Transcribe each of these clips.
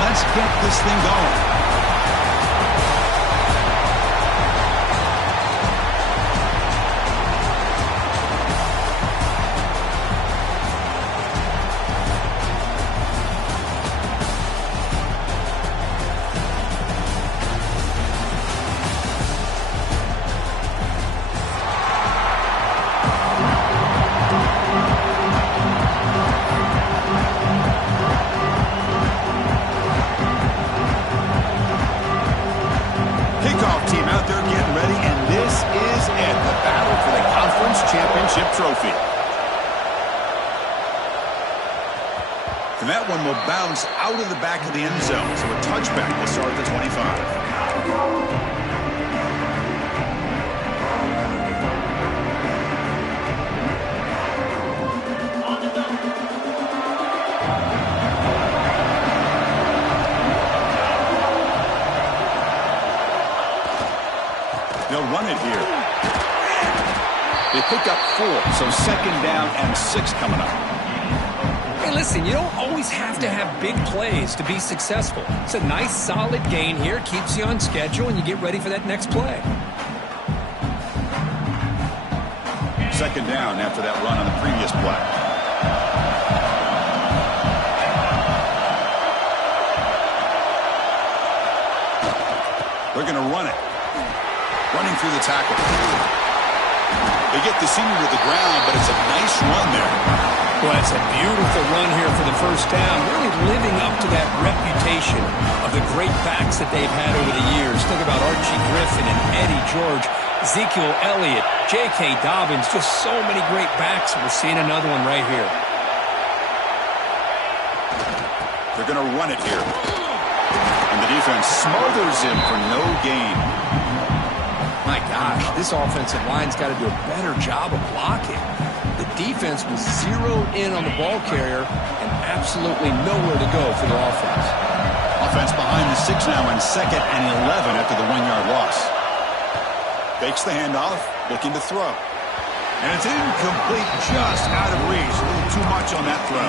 Let's get this thing going. Trophy. And that one will bounce out of the back of the end zone. So a touchback will start at the 25. They'll run it here. They pick up 4, so second down and 6 coming up. Hey, listen, you don't always have to have big plays to be successful. It's a nice, solid gain here. Keeps you on schedule, and you get ready for that next play. Second down after that run on the previous play. They're going to run it. Running through the tackle. They get the senior to the ground, but it's a nice run there. Well, it's a beautiful run here for the first down, really living up to that reputation of the great backs that they've had over the years. Think about Archie Griffin and Eddie George, Ezekiel Elliott, J.K. Dobbins, just so many great backs. We're seeing another one right here. They're going to run it here. And the defense smothers him for no gain. My gosh, this offensive line's got to do a better job of blocking. The defense was zeroed in on the ball carrier and absolutely nowhere to go for the offense. Offense behind the 6 now in 2nd and 11 after the 1-yard loss. Fakes the handoff, looking to throw. And it's incomplete, just out of reach. A little too much on that throw.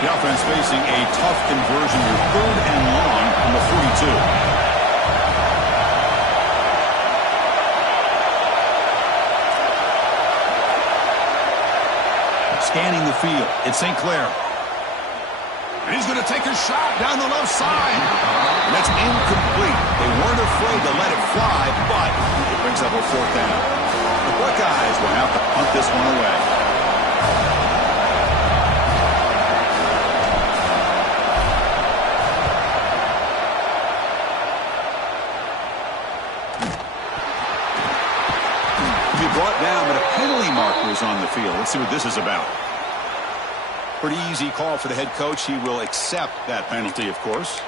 The offense facing a tough conversion to 3rd and long from the 42. Scanning the field. It's St. Clair. And he's going to take a shot down the left side. And that's incomplete. They weren't afraid to let it fly, but it brings up a 4th down. The Buckeyes will have to punt this one away. Brought down, but a penalty marker is on the field. Let's see what this is about. Pretty easy call for the head coach. He will accept that penalty, of course.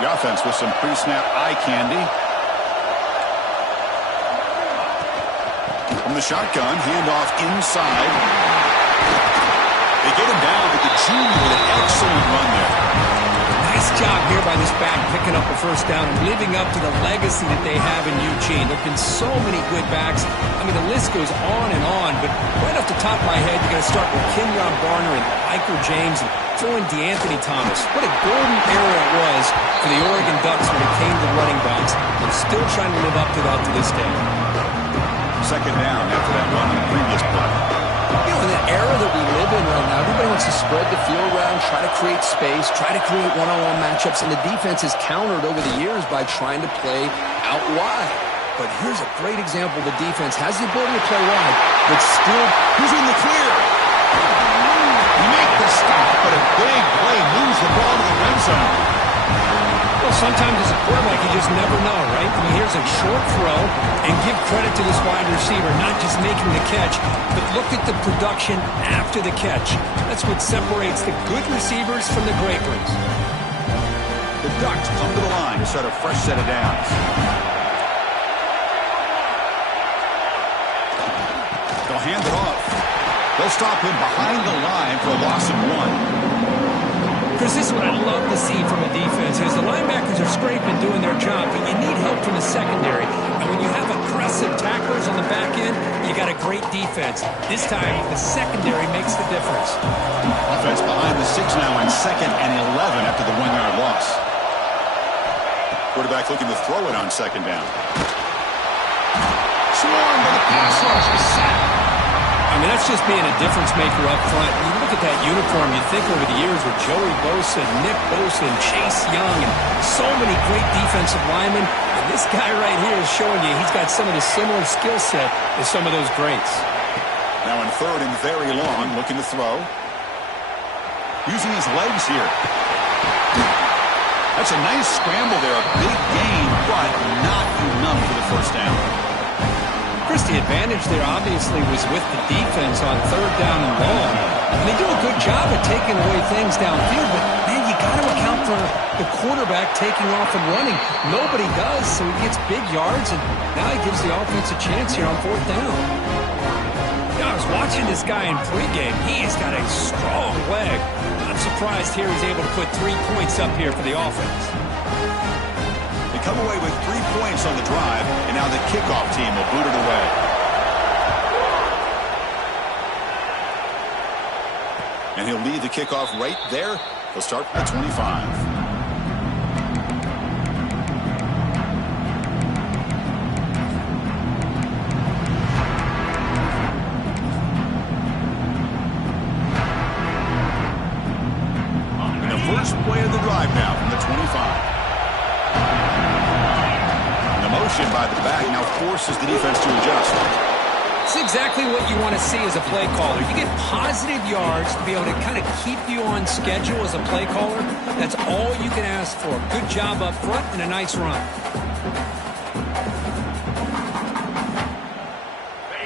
The offense with some pre-snap eye candy. From the shotgun, handoff inside. They get him down with the junior with an excellent run there. Nice job here by this back, picking up a first down and living up to the legacy that they have in Eugene. There have been so many good backs. I mean, the list goes on, but right off the top of my head, you got to start with Kenyon Barner and Michael James and throw in DeAnthony Thomas. What a golden era it was for the Oregon Ducks when it came to running backs. They're still trying to live up to that to this day. Second down after that run on the previous play. You know, in the era that we live in right now, everybody wants to spread the field around, try to create space, try to create one-on-one matchups, and the defense has countered over the years by trying to play out wide. But here's a great example. The defense has the ability to play wide, but still, who's in the clear? Make the stop, but a big play moves the ball to the red zone. Well, sometimes as a quarterback, you just never know, right? I mean, here's a short throw, and give credit to this wide receiver, not just making the catch, but look at the production after the catch. That's what separates the good receivers from the great ones. The Ducks come to the line to start a fresh set of downs. They'll hand it off. They'll stop him behind the line for a loss of 1. Chris, this is what I love to see from a defense is the linebackers are scraping, doing their job, but you need help from the secondary. And when you have aggressive tacklers on the back end, you got a great defense. This time, the secondary makes the difference. Offense behind the 6 now on 2nd and 11 after the 1-yard loss. Quarterback looking to throw it on 2nd down. Swarmed by the pass rush is sacked. I mean, that's just being a difference maker up front. You look at that uniform, you think over the years with Joey Bosa, Nick Bosa, and Chase Young, and so many great defensive linemen. And this guy right here is showing you he's got some of the similar skill set as some of those greats. Now in 3rd and very long, looking to throw. Using his legs here. That's a nice scramble there, a big gain, but not enough for the first down. Chris, the advantage there obviously was with the defense on 3rd down and long. And they do a good job of taking away things downfield, but, man, you got to account for the quarterback taking off and running. Nobody does, so he gets big yards, and now he gives the offense a chance here on 4th down. You know, I was watching this guy in pregame. He has got a strong leg. I'm surprised here he's able to put 3 points up here for the offense. Come away with 3 points on the drive, and now the kickoff team will boot it away. And he'll lead the kickoff right there. He'll start from the 25. And the first play of the drive now from the 25. Motion by the back now forces the defense to adjust. It's exactly what you want to see as a play caller. You get positive yards to be able to kind of keep you on schedule as a play caller. That's all you can ask for. Good job up front and a nice run.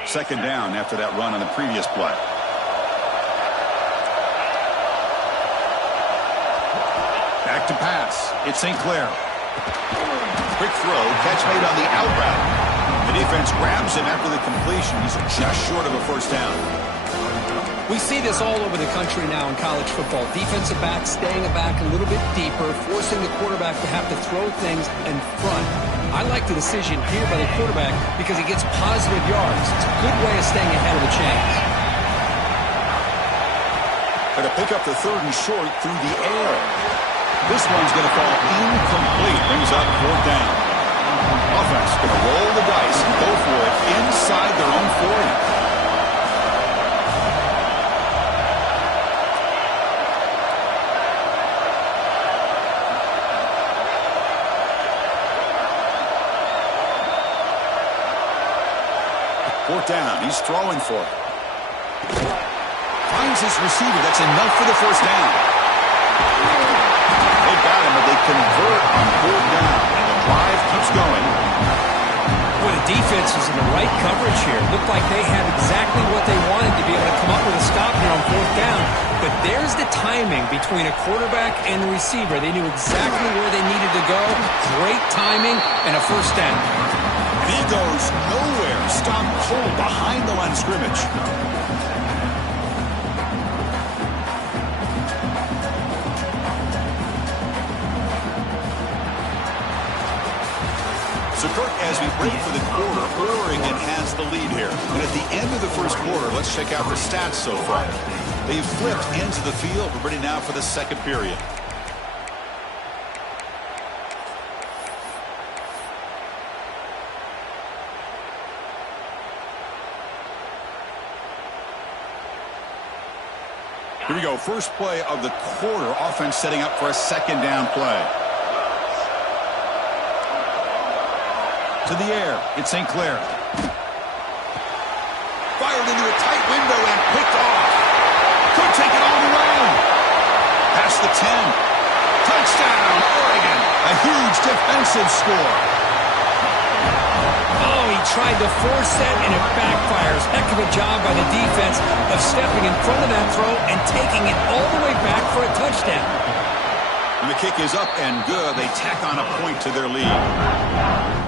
2nd down after that run on the previous play. Back to pass. It's St. Clair. Quick throw, catch made on the out route. The defense grabs him after the completion. He's just short of a first down. We see this all over the country now in college football. Defensive backs staying back a little bit deeper, forcing the quarterback to have to throw things in front. I like the decision here by the quarterback because he gets positive yards. It's a good way of staying ahead of the chains. Going to pick up the 3rd and short through the air. This one's going to fall incomplete. Brings up 4th down. Offense going to roll the dice and go for it inside their own 40. Fourth down. He's throwing for it. Finds his receiver. That's enough for the first down. They got him, but they convert on 4th down. And the drive keeps going. Well, the defense was in the right coverage here. Looked like they had exactly what they wanted to be able to come up with a stop here on 4th down. But there's the timing between a quarterback and the receiver. They knew exactly where they needed to go. Great timing and a first down. And he goes nowhere. Stopped cold behind the line of scrimmage. So, Kirk, as we break for the quarter, Oregon has the lead here. And at the end of the first quarter, let's check out the stats so far. They've flipped into the field. We're ready now for the second period. Here we go. First play of the quarter. Offense setting up for a second down play. To the air. It's St. Clair. Fired into a tight window and picked off. Could take it all the way. Past the 10. Touchdown, Oregon. A huge defensive score. Oh, he tried to force that, and it backfires. Heck of a job by the defense of stepping in front of that throw and taking it all the way back for a touchdown. And the kick is up and good. They tack on a point to their lead.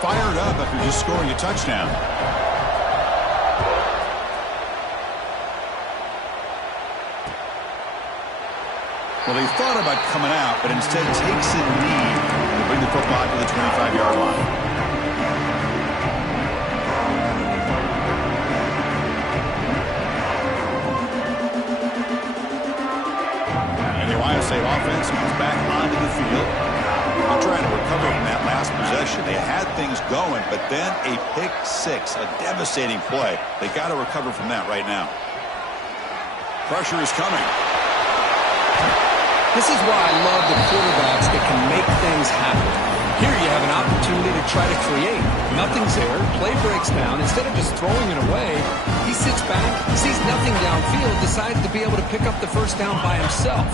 fired up after just scoring a touchdown. Well, he thought about coming out, but instead takes a knee to bring the football to the 25-yard line. And the Ohio State offense comes back onto the field. They're trying to recover from that last possession. They had things going, but then a pick six, a devastating play. They got to recover from that right now. Pressure is coming. This is why I love the quarterbacks that can make things happen. Here you have an opportunity to try to create. Nothing's there. Play breaks down. Instead of just throwing it away, he sits back, sees nothing downfield, decides to be able to pick up the first down by himself.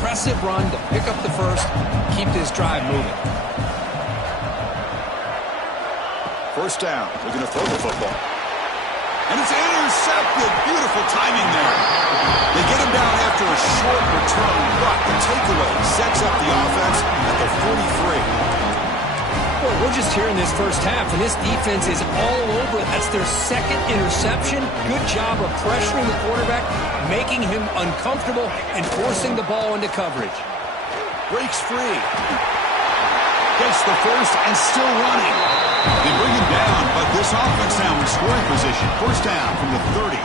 Impressive run to pick up the first, keep this drive moving. First down. We're going to throw the football. And it's intercepted. Beautiful timing there. They get him down after a short return, but the takeaway sets up the offense at the 43. Well, we're just here in this first half, and this defense is all over. That's their second interception. Good job of pressuring the quarterback, making him uncomfortable, and forcing the ball into coverage. Breaks free. Gets the first and still running. They bring him down, but this offense now in scoring position. First down from the 30.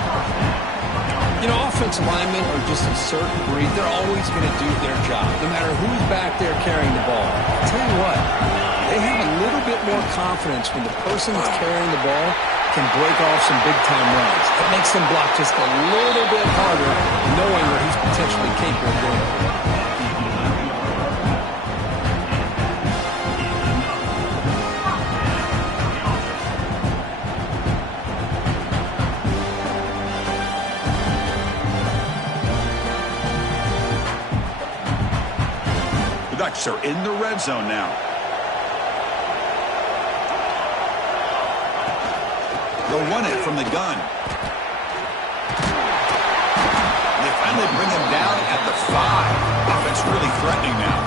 You know, offensive linemen are just a certain breed. They're always going to do their job, no matter who's back there carrying the ball. I'll tell you what, they have a little bit more confidence when the person that's carrying the ball can break off some big-time runs. It makes them block just a little bit harder, knowing what he's potentially capable of doing. Ducks are in the red zone now. They'll run it from the gun. They finally bring him down at the 5. Offense really threatening now.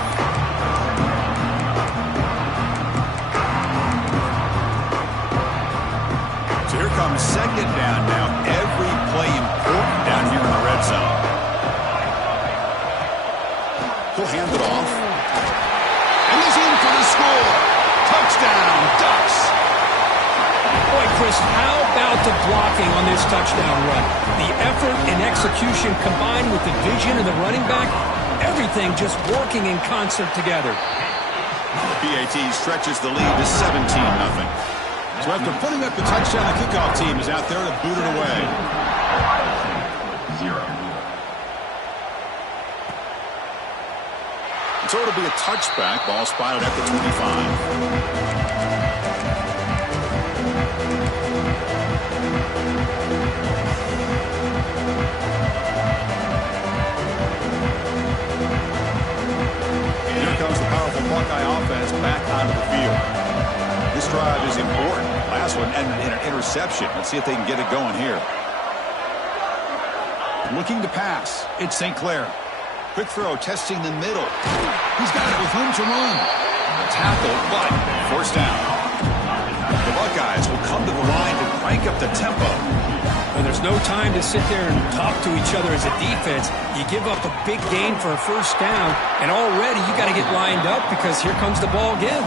So here comes second down now. Every play important down here in the red zone. He'll hand it off. And he's in for the score. Touchdown, Ducks. Boy, Chris, how about the blocking on this touchdown run? The effort and execution combined with the vision of the running back, everything just working in concert together. The PAT stretches the lead to 17-0. So after putting up the touchdown, the kickoff team is out there to boot it away. So it'll be a touchback. Ball spotted at the 25. Here comes the powerful Buckeye offense back onto the field. This drive is important. Last one ended in an interception. Let's see if they can get it going here. Looking to pass. It's St. Clair. Quick throw, testing the middle. He's got it with room to run. A tackle, but first down. The Buckeyes will come to the line to crank up the tempo. And there's no time to sit there and talk to each other as a defense. You give up a big gain for a first down, and already you got to get lined up because here comes the ball again.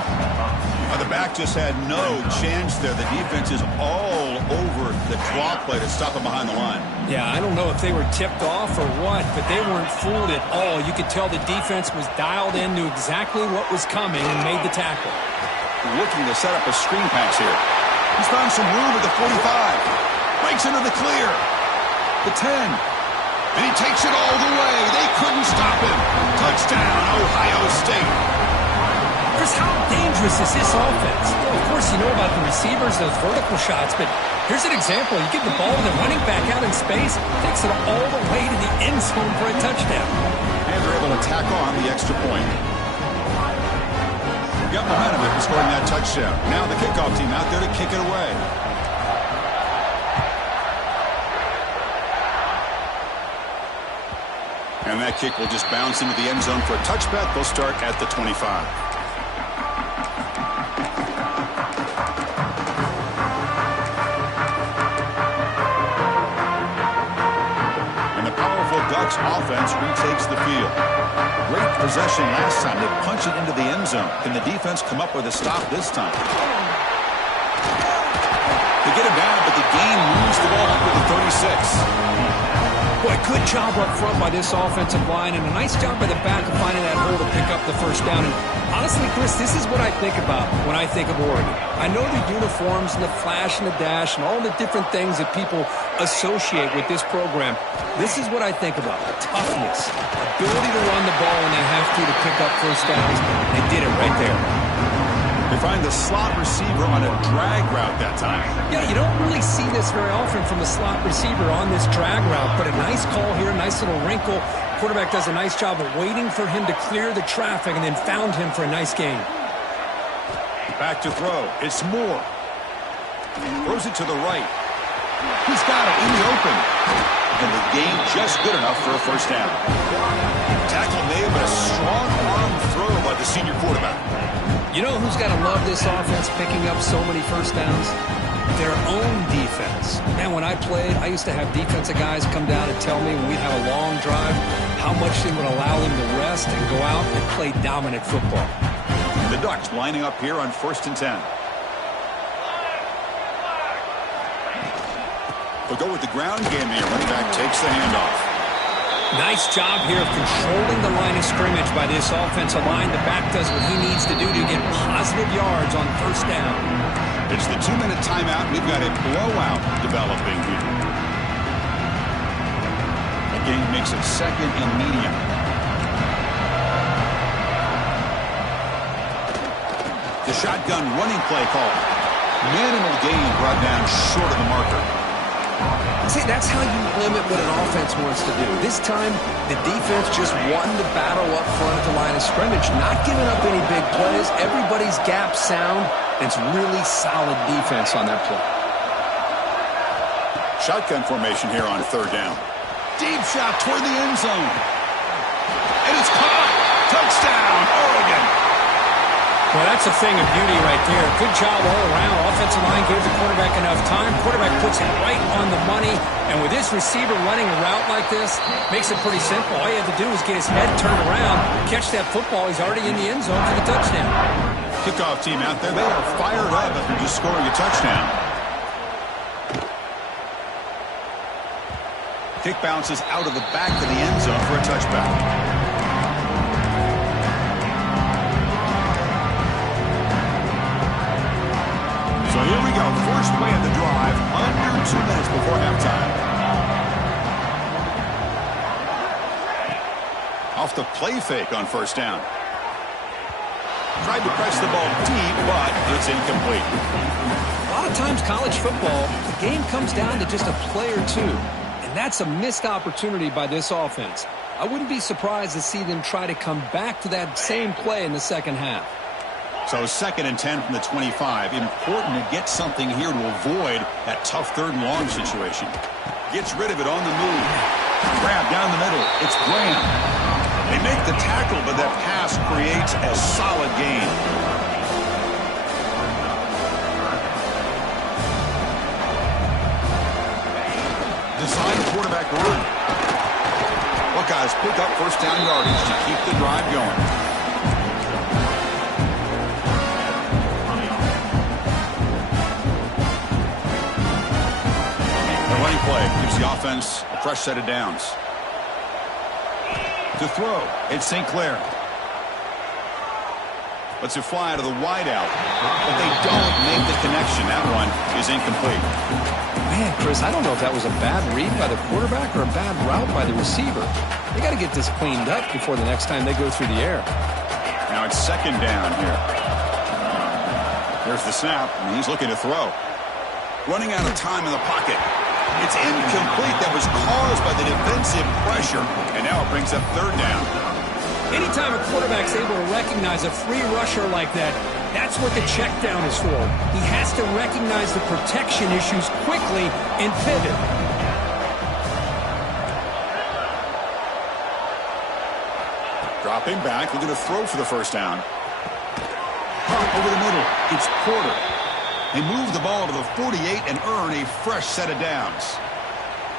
The back just had no chance there. The defense is all over the draw play to stop him behind the line. Yeah, I don't know if they were tipped off or what, but they weren't fooled at all. You could tell the defense was dialed in, knew exactly what was coming, and made the tackle. Looking to set up a screen pass here. He's found some room at the 45. Breaks into the clear. The 10. And he takes it all the way. They couldn't stop him. Touchdown, Ohio State. Chris, how dangerous is this offense? Well, of course, you know about the receivers, those vertical shots, but here's an example. You give the ball to the running back out in space, takes it all the way to the end zone for a touchdown. And they're able to tack on the extra point. Got momentum after scoring that touchdown. Now the kickoff team out there to kick it away. And that kick will just bounce into the end zone for a touchback. They'll start at the 25. Bucs offense retakes the field. Great possession last time. They punch it into the end zone. Can the defense come up with a stop this time? They get it down, but the gain moves the ball up to the 36. Boy, good job up front by this offensive line, and a nice job by the back of finding that hole to pick up the first down. And honestly, Chris, this is what I think about when I think of Oregon. I know the uniforms and the flash and the dash and all the different things that people associate with this program. This is what I think about. Toughness, ability to run the ball when they have to pick up first downs. They did it right there. They find the slot receiver on a drag route that time. Yeah, you don't really see this very often from a slot receiver on this drag route, but a nice call here, nice little wrinkle. Quarterback does a nice job of waiting for him to clear the traffic and then found him for a nice gain. Back to throw. It's Moore. Throws it to the right. He's got it in the open. And the gain just good enough for a first down. Tackle made, but a strong arm throw by the senior quarterback. You know who's got to love this offense picking up so many first downs? Their own defense. Man, when I played, I used to have defensive guys come down and tell me when we'd have a long drive how much they would allow them to rest and go out and play dominant football. The Ducks lining up here on 1st and 10. We'll go with the ground game here. Running back takes the handoff. Nice job here of controlling the line of scrimmage by this offensive line. The back does what he needs to do to get positive yards on first down. It's the 2-minute timeout. We've got a blowout developing here. That game makes it 2nd and medium. The shotgun running play call. Minimal gain brought down short of the marker. See, that's how you limit what an offense wants to do. This time, the defense just won the battle up front at the line of scrimmage, not giving up any big plays. Everybody's gap sound. It's really solid defense on that play. Shotgun formation here on 3rd down. Deep shot toward the end zone. And it's caught. Touchdown, Oregon. Well, that's a thing of beauty right there. Good job all around. Offensive line gave the quarterback enough time. Quarterback puts it right on the money. And with this receiver running a route like this, makes it pretty simple. All you have to do is get his head turned around, catch that football. He's already in the end zone for the touchdown. Kickoff team out there. They are fired up after just scoring a touchdown. Kick bounces out of the back of the end zone for a touchback. So here we go. First play of the drive, under 2 minutes before halftime. Off the play fake on first down. Tried to press the ball deep, but it's incomplete. A lot of times college football, the game comes down to just a play or two. And that's a missed opportunity by this offense. I wouldn't be surprised to see them try to come back to that same play in the second half. So 2nd and 10 from the 25. Important to get something here to avoid that tough 3rd and long situation. Gets rid of it on the move. Grab down the middle. It's Graham. They make the tackle, but that pass creates a solid gain. Design quarterback run. Buckeyes pick up first down yardage to keep the drive going. Running play gives the offense a fresh set of downs. To throw, it's St. Clair. Lets it fly out of the wideout, but they don't make the connection. That one is incomplete. Man, Chris, I don't know if that was a bad read by the quarterback or a bad route by the receiver. They got to get this cleaned up before the next time they go through the air. Now it's 2nd down here. There's the snap, and he's looking to throw. Running out of time in the pocket. It's incomplete. That was caused by the defensive pressure. And now it brings up 3rd down. Anytime a quarterback's able to recognize a free rusher like that, that's what the check down is for. He has to recognize the protection issues quickly and pivot. Dropping back, looking to throw for the first down. Over the middle, it's Porter. They move the ball to the 48 and earn a fresh set of downs.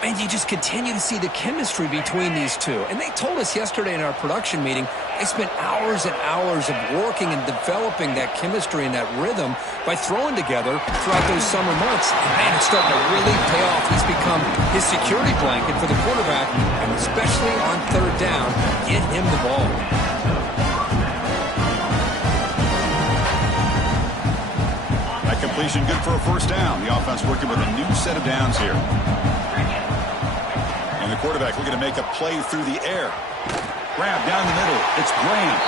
And you just continue to see the chemistry between these two. And they told us yesterday in our production meeting, they spent hours and hours of working and developing that chemistry and that rhythm by throwing together throughout those summer months. And man, it's starting to really pay off. He's become his security blanket for the quarterback, and especially on third down, get him the ball. That completion good for a first down. The offense working with a new set of downs here. And the quarterback looking to make a play through the air. Grab down the middle. It's Graham.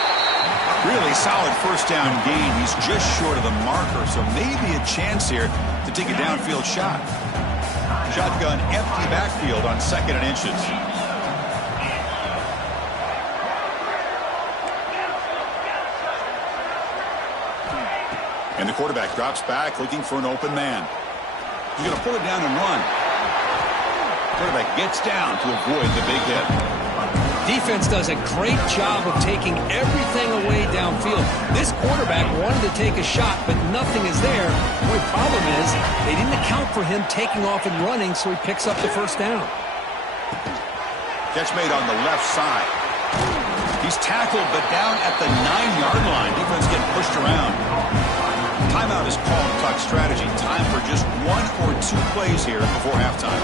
Really solid first down gain. He's just short of the marker, so maybe a chance here to take a downfield shot. Shotgun empty backfield on 2nd and inches. And the quarterback drops back looking for an open man. He's going to pull it down and run. Quarterback gets down to avoid the big hit. Defense does a great job of taking everything away downfield. This quarterback wanted to take a shot, but nothing is there. The only problem is they didn't account for him taking off and running, so he picks up the first down. Catch made on the left side. He's tackled, but down at the 9-yard line. Defense getting pushed around. Timeout is called to talk strategy. Time for just 1 or 2 plays here before halftime.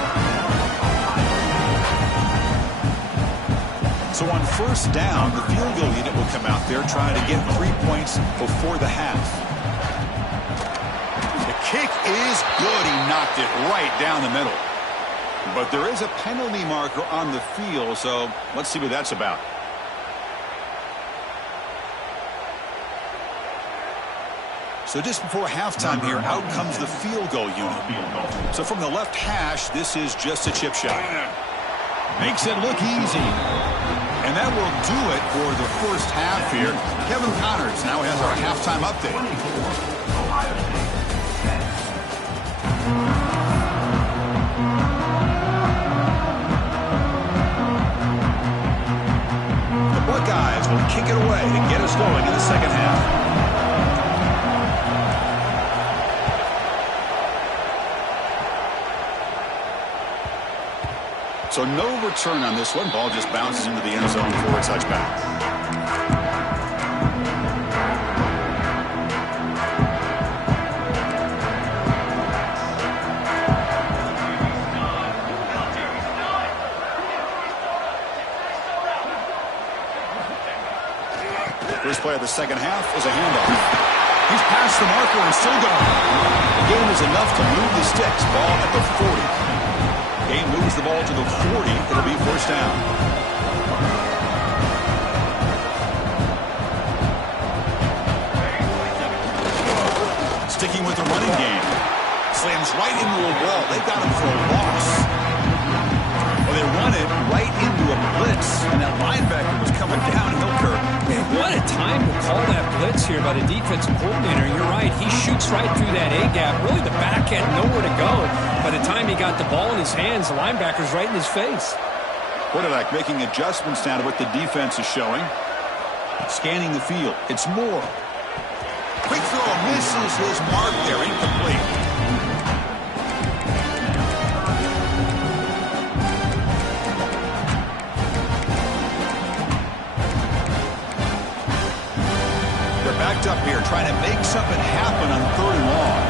So on first down, the field goal unit will come out there trying to get 3 points before the half. The kick is good. He knocked it right down the middle. But there is a penalty marker on the field, so let's see what that's about. So just before halftime here, out comes the field goal unit. So from the left hash, this is just a chip shot. Makes it look easy. And that will do it for the first half here. Kevin Connors now has our halftime update. The Buckeyes will kick it away to get us going in the second half. So no return on this one. Ball just bounces into the end zone for a touchback. First play of the second half is a handoff. He's past the marker and still going. The game is enough to move the sticks. Ball at the 40. Game moves the ball to the 40. It'll be first down. Sticking with the running game. Slams right into a wall. They got him for a loss. Well, they run it right into a blitz, and that linebacker was coming downhill curve. What a time to call that blitz here by the defensive coordinator. You're right. He shoots right through that A-gap. Really, the back had nowhere to go. By the time he got the ball in his hands, the linebacker's right in his face. Quarterback making adjustments now to what the defense is showing. Scanning the field. It's Moore. Quick throw misses his mark there. Incomplete. Backed up here, trying to make something happen on 3rd and long.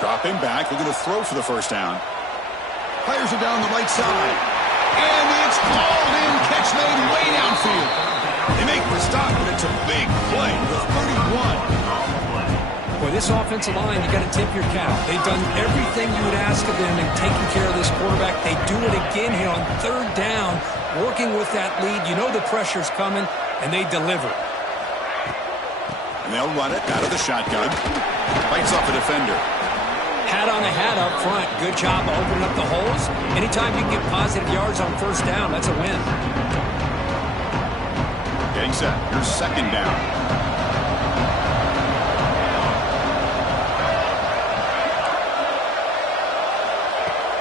Dropping back, looking to throw for the first down. Fires it down the right side. And it's called in. Catch made way downfield. They make the stop, but it's a big play. The 31. Boy, this offensive line, you got to tip your cap. They've done everything you would ask of them in taking care of this quarterback. They do it again here on 3rd down, working with that lead. You know the pressure's coming, and they deliver. And they'll run it out of the shotgun. Bites off a defender. Hat on a hat up front. Good job of opening up the holes. Anytime you can get positive yards on first down, that's a win. Getting set. Here's 2nd down.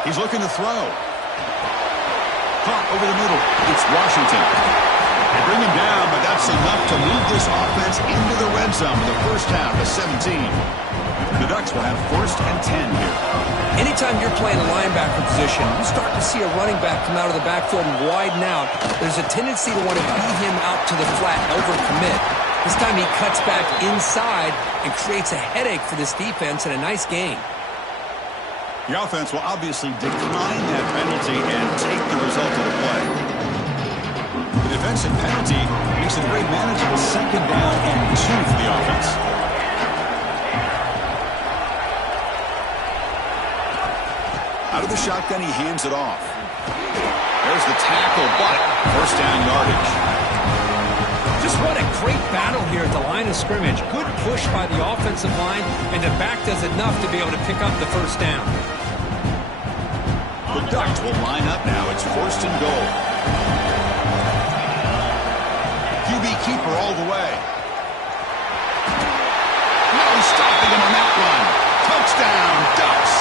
He's looking to throw. Caught over the middle. It's Washington. They bring him down, but that's enough to move this offense into the red zone with the first half of 17. The Ducks will have 1st and 10 here. Anytime you're playing a linebacker position, you start to see a running back come out of the backfield and widen out. There's a tendency to want to beat him out to the flat and overcommit. This time he cuts back inside and creates a headache for this defense and a nice gain. The offense will obviously decline that penalty and take the result of the play. The defensive penalty makes it a very manageable 2nd down and 2 for the offense. Out of the shotgun, he hands it off. There's the tackle, but 1st down yardage. Just what a great battle here at the line of scrimmage. Good push by the offensive line, and the back does enough to be able to pick up the 1st down. The Ducks will line up now. It's 1st and goal. QB keeper all the way. No stopping him on that run. Touchdown, Ducks.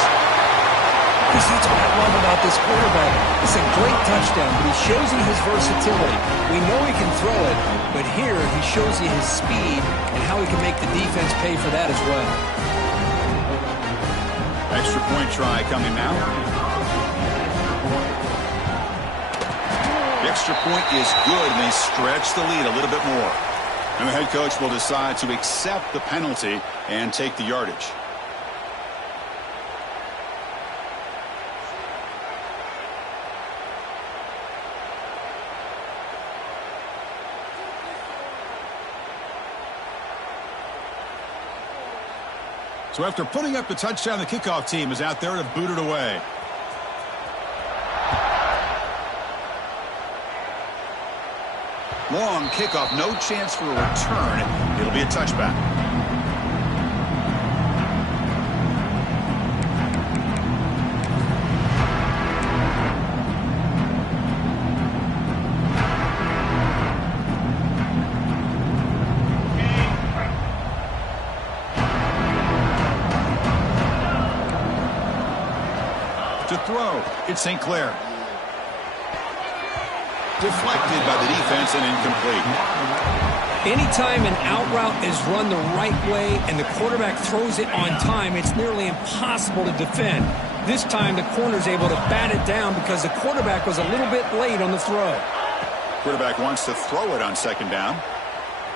That's what I love about this quarterback. It's a great touchdown, but he shows you his versatility. We know he can throw it, but here he shows you his speed and how he can make the defense pay for that as well. Extra point try coming now. The extra point is good, and they stretch the lead a little bit more. And the head coach will decide to accept the penalty and take the yardage. So after putting up the touchdown, the kickoff team is out there to boot it away. Long kickoff, no chance for a return. It'll be a touchback. To throw, it's St. Clair. Deflected by the defense and incomplete. Anytime an out route is run the right way and the quarterback throws it on time, it's nearly impossible to defend. This time the corner's able to bat it down because the quarterback was a little bit late on the throw. Quarterback wants to throw it on 2nd down.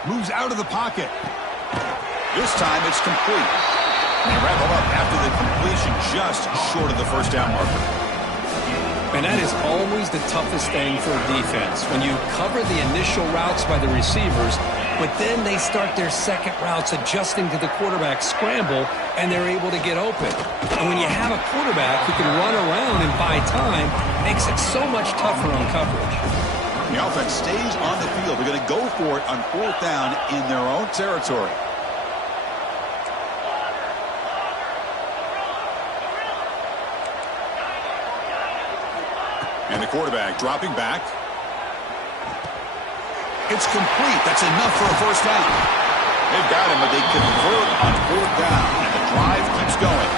Moves out of the pocket. This time it's complete. They wrap him up after the completion just short of the 1st down marker. And that is always the toughest thing for a defense. When you cover the initial routes by the receivers, but then they start their second routes adjusting to the quarterback scramble, and they're able to get open. And when you have a quarterback who can run around and buy time, it makes it so much tougher on coverage. The offense stays on the field. They're going to go for it on 4th down in their own territory. And the quarterback dropping back. It's complete. That's enough for a 1st down. They've got him, but they convert on 4th down, and the drive keeps going.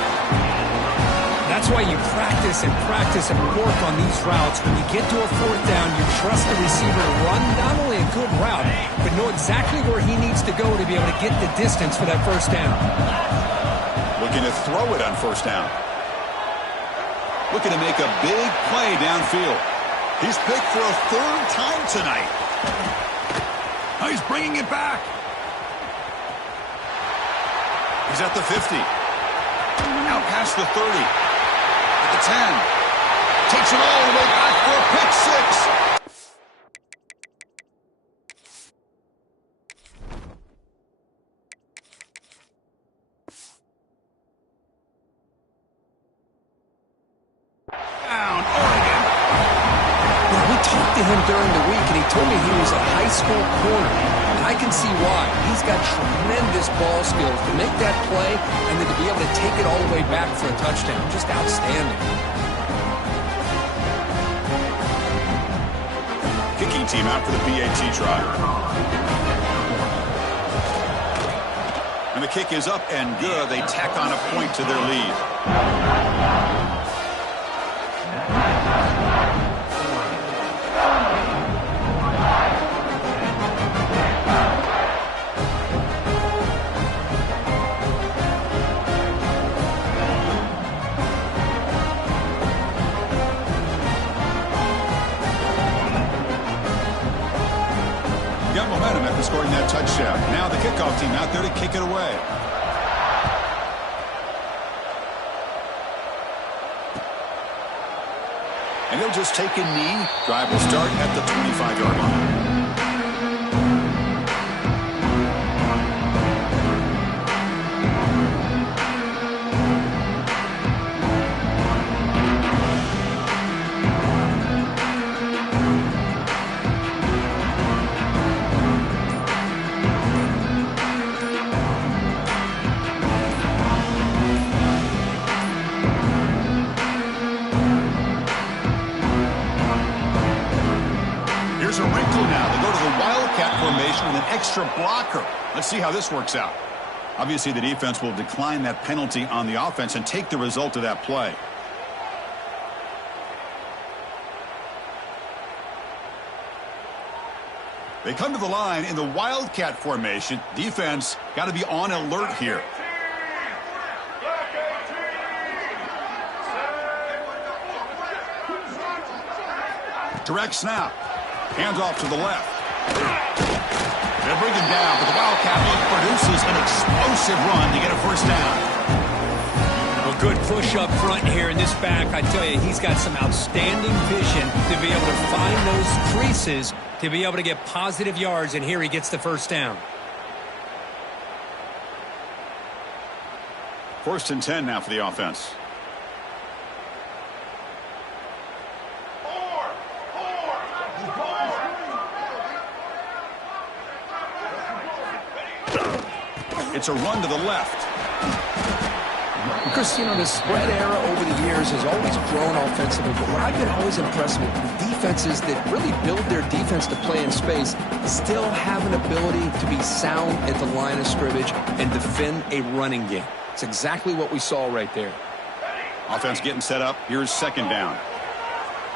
That's why you practice and work on these routes. When you get to a 4th down, you trust the receiver to run not only a good route, but know exactly where he needs to go to be able to get the distance for that 1st down. Looking to throw it on 1st down. Looking to make a big play downfield. He's picked for a 3rd time tonight. Oh, he's bringing it back. He's at the 50. Out past the 30. At the 10. Takes it all the way back for a pick 6. Him during the week, and he told me he was a high school corner. And I can see why. He's got tremendous ball skills to make that play and then to be able to take it all the way back for a touchdown. Just outstanding. Kicking team out for the PAT try. And the kick is up and good. They tack on a point to their lead. momentum after scoring that touchdown. Now the kickoff team out there to kick it away. And he'll just take a knee. Drive will start at the 25-yard line. Here's a wrinkle now. They go to the wildcat formation with an extra blocker. Let's see how this works out. Obviously, the defense will decline that penalty on the offense and take the result of that play. They come to the line in the wildcat formation. Defense got to be on alert here. Direct snap. Hands off to the left. They'll bring him down, but the Wildcat look produces an explosive run to get a first down. A good push up front here in this back. I tell you, he's got some outstanding vision to be able to find those creases, to be able to get positive yards, and here he gets the first down. 1st and 10 now for the offense. It's a run to the left. Chris, you know, the spread era over the years has always grown offensively, but what I've been always impressed with, the defenses that really build their defense to play in space still have an ability to be sound at the line of scrimmage and defend a running game. It's exactly what we saw right there. Offense getting set up. Here's 2nd down.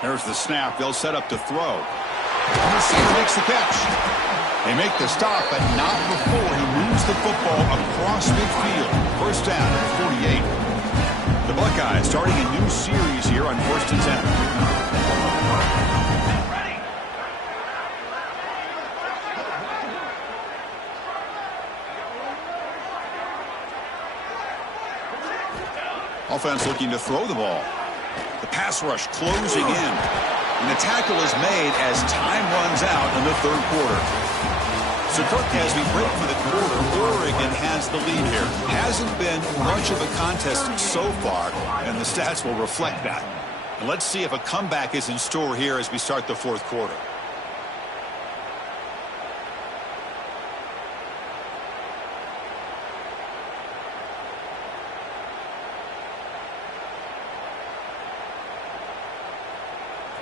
There's the snap. They'll set up to throw. And the receiver makes the catch. They make the stop, but not before he moves the football across midfield. First down at the 48. The Buckeyes starting a new series here on 1st and 10. Offense looking to throw the ball. The pass rush closing in. And the tackle is made as time runs out in the 3rd quarter. So, Kirk, as we break for the quarter, Oregon has the lead here. Hasn't been much of a contest so far, and the stats will reflect that. And let's see if a comeback is in store here as we start the 4th quarter.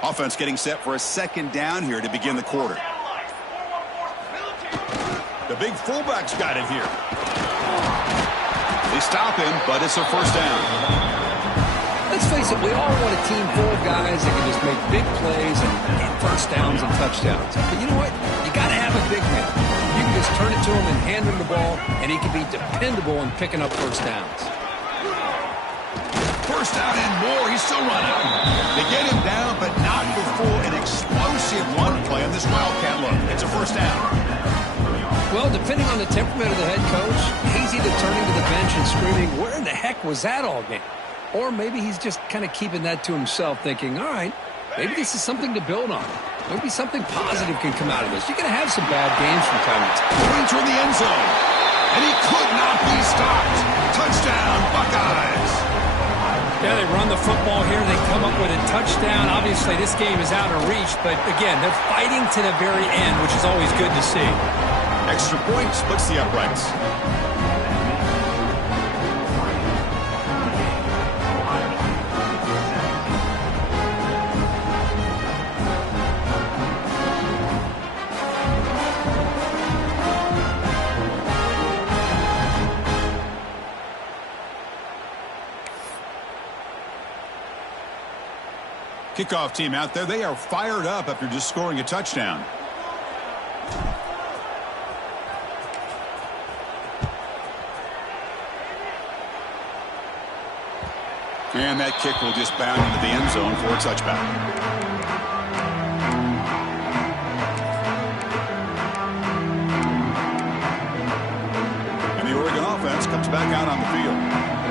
Offense getting set for a 2nd down here to begin the quarter. The big fullback's got it here. They stop him, but it's a first down. Let's face it, we all want a team full of guys that can just make big plays and get first downs and touchdowns. But you know what? You got to have a big man. You can just turn it to him and hand him the ball, and he can be dependable in picking up first downs. First down and more. He's still running. They get him down, but not before an explosive run play on this Wildcat look. It's a first down. Well, depending on the temperament of the head coach, he's either turning to the bench and screaming, where in the heck was that all game? Or maybe he's just kind of keeping that to himself, thinking, all right, maybe this is something to build on. Maybe something positive can come out of this. You're going to have some bad games from time to time. Going toward the end zone. And he could not be stopped. Touchdown, Buckeyes. Yeah, they run the football here. They come up with a touchdown. Obviously, this game is out of reach, but again, they're fighting to the very end, which is always good to see. Extra point splits the uprights. Kickoff team out there. They are fired up after just scoring a touchdown. And that kick will just bound into the end zone for a touchback. comes back out on the field.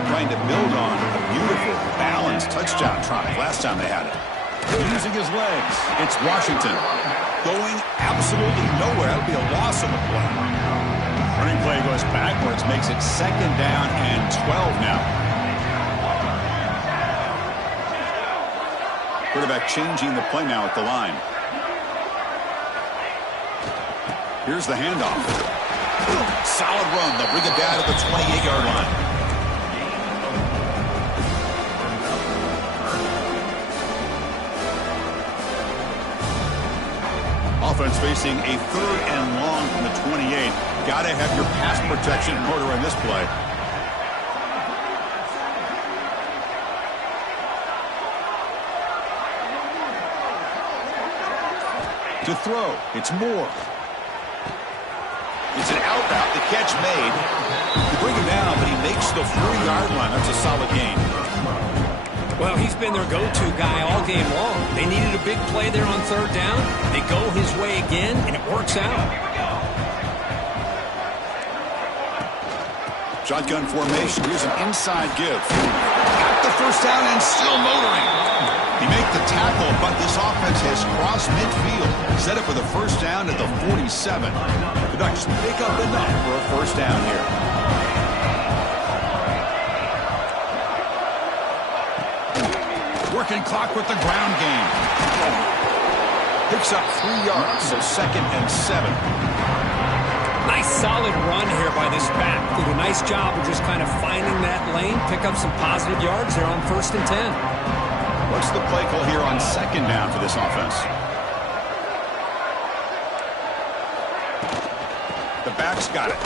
Trying to build on a beautiful, balanced touchdown drive last time they had it. Using his legs, it's Washington. Going absolutely nowhere. That'll be a loss on the play. Running play goes backwards, makes it 2nd down and 12 now. Quarterback changing the play now at the line. Here's the handoff. Solid run. They'll bring it down to the 28-yard line. Offense facing a 3rd and long from the 28. Got to have your pass protection in order in this play. To throw, it's Moore. It's an out route. The catch made. You bring him down, but he makes the 40-yard line. That's a solid gain. Well, he's been their go-to guy all game long. They needed a big play there on 3rd down. They go his way again, and it works out. Shotgun formation. Here's an inside give. Got the first down and still motoring. He made the tackle, but this offense has crossed midfield. Set up with a first down at the 47. The Ducks pick up enough for a first down here. Working clock with the ground game. Picks up 3 yards, so 2nd and 7. Nice solid run here by this back. Did a nice job of just kind of finding that lane, pick up some positive yards there on 1st and 10. What's the play call here on 2nd down for this offense? The back's got it.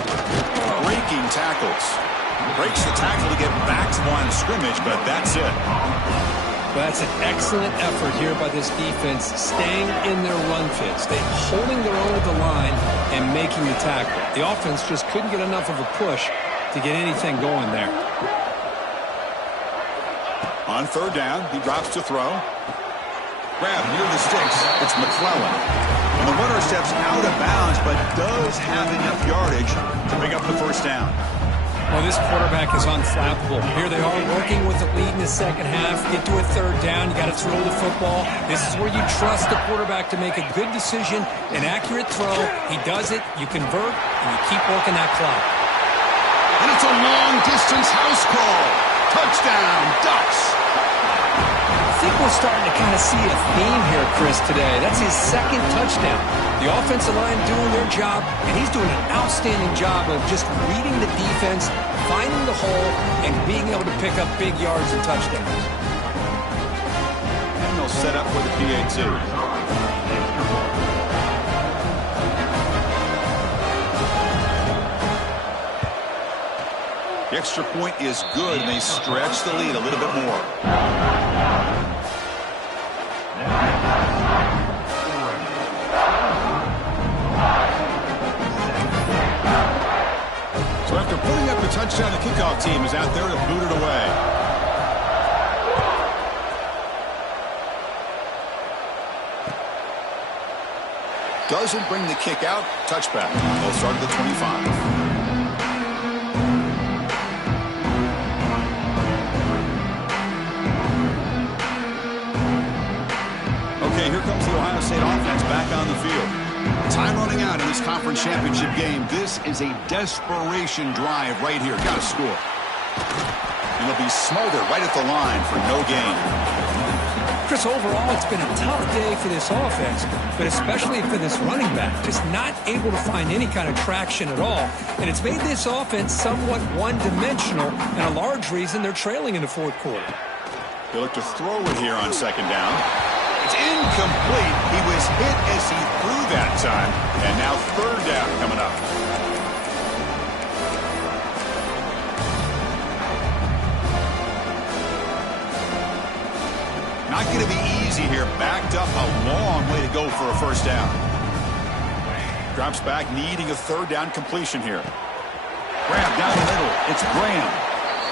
Breaking tackles. Breaks the tackle to get back to the line of scrimmage, but that's it. Well, that's an excellent effort here by this defense, staying in their run fits. They holding their own at the line and making the tackle. The offense just couldn't get enough of a push to get anything going there. On 3rd down, he drops to throw. Grab near the sticks. It's McClellan. And the runner steps out of bounds, but does have enough yardage to pick up the first down. Well, this quarterback is unflappable. Here they are working with the lead in the 2nd half. Get to a 3rd down. You got to throw the football. This is where you trust the quarterback to make a good decision, an accurate throw. He does it, you convert, and you keep working that clock. And it's a long-distance house call. Touchdown, Ducks. I think we're starting to kind of see a theme here, Chris, today. That's his 2nd touchdown. The offensive line doing their job, and he's doing an outstanding job of just reading the defense, finding the hole, and being able to pick up big yards and touchdowns. And they'll set up for the PAT. The extra point is good, and they stretch the lead a little bit more. So after putting up the touchdown, the kickoff team is out there to boot it away. Doesn't bring the kick out. Touchback. They'll start at the 25. Okay, here comes the Ohio State offense back on the field. Time running out in this conference championship game. This is a desperation drive right here. Got to score. And they'll be smothered right at the line for no gain. Chris, overall, it's been a tough day for this offense, but especially for this running back. Just not able to find any kind of traction at all. And it's made this offense somewhat one-dimensional, and a large reason they're trailing in the 4th quarter. They look to throw it here on 2nd down. It's incomplete. He was hit as he threw that time. And now 3rd down coming up. Not going to be easy here. Backed up a long way to go for a first down. Drops back, needing a 3rd down completion here. Grab down the middle. It's Graham.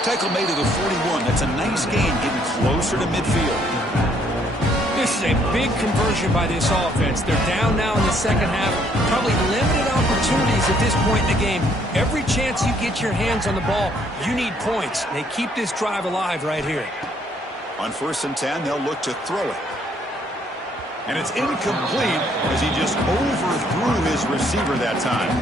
Tackle made to the 41. That's a nice gain, getting closer to midfield. This is a big conversion by this offense. They're down now in the second half. Probably limited opportunities at this point in the game. Every chance you get your hands on the ball, you need points. They keep this drive alive right here. On 1st and 10, they'll look to throw it. And it's incomplete as he just overthrew his receiver that time.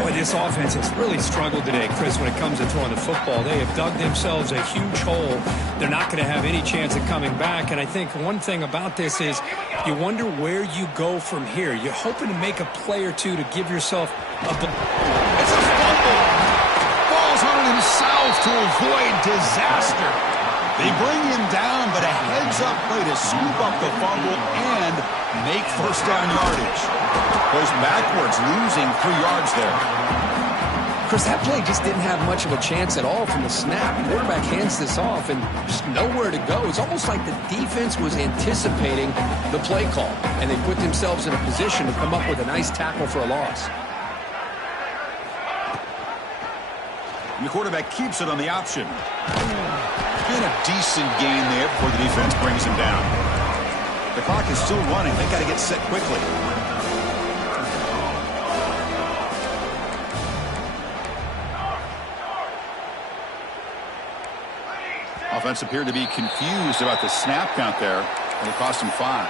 Boy, this offense has really struggled today, Chris, when it comes to throwing the football. They have dug themselves a huge hole. They're not going to have any chance of coming back. And I think one thing about this is you wonder where you go from here. You're hoping to make a play or two to give yourself a... It's a fumble. Falls on himself to avoid disaster. They bring him down, but a heads-up play to scoop up the fumble and make first down yardage. Goes backwards, losing 3 yards there. Chris, that play just didn't have much of a chance at all from the snap. The quarterback hands this off and just nowhere to go. It's almost like the defense was anticipating the play call, and they put themselves in a position to come up with a nice tackle for a loss. And the quarterback keeps it on the option. And a decent gain there before the defense brings him down. The clock is still running. They got to get set quickly. Offense appeared to be confused about the snap count there, and it cost him 5.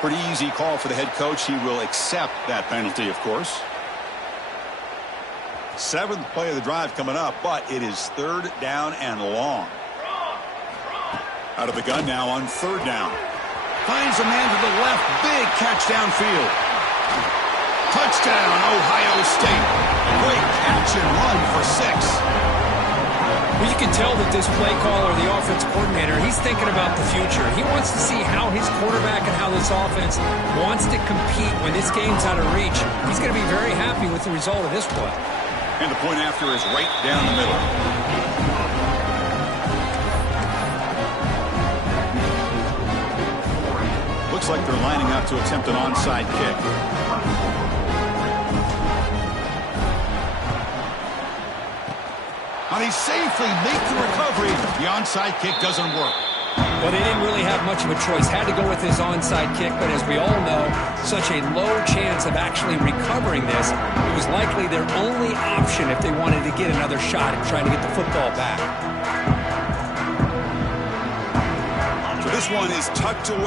Pretty easy call for the head coach. He will accept that penalty, of course. 7th play of the drive coming up, but it is 3rd down and long. Out of the gun now on 3rd down. Finds a man to the left. Big catch downfield. Touchdown, Ohio State. Great catch and run for 6. Well, you can tell that this play caller, the offense coordinator, he's thinking about the future. He wants to see how his quarterback and how this offense wants to compete when this game's out of reach. He's going to be very happy with the result of this play. And the point after is right down the middle. Looks like they're lining up to attempt an onside kick. And he safely makes the recovery. The onside kick doesn't work. Well, they didn't really have much of a choice. Had to go with his onside kick, but as we all know, such a low chance of actually recovering this. It was likely their only option if they wanted to get another shot at trying to get the football back. So this one is tucked away.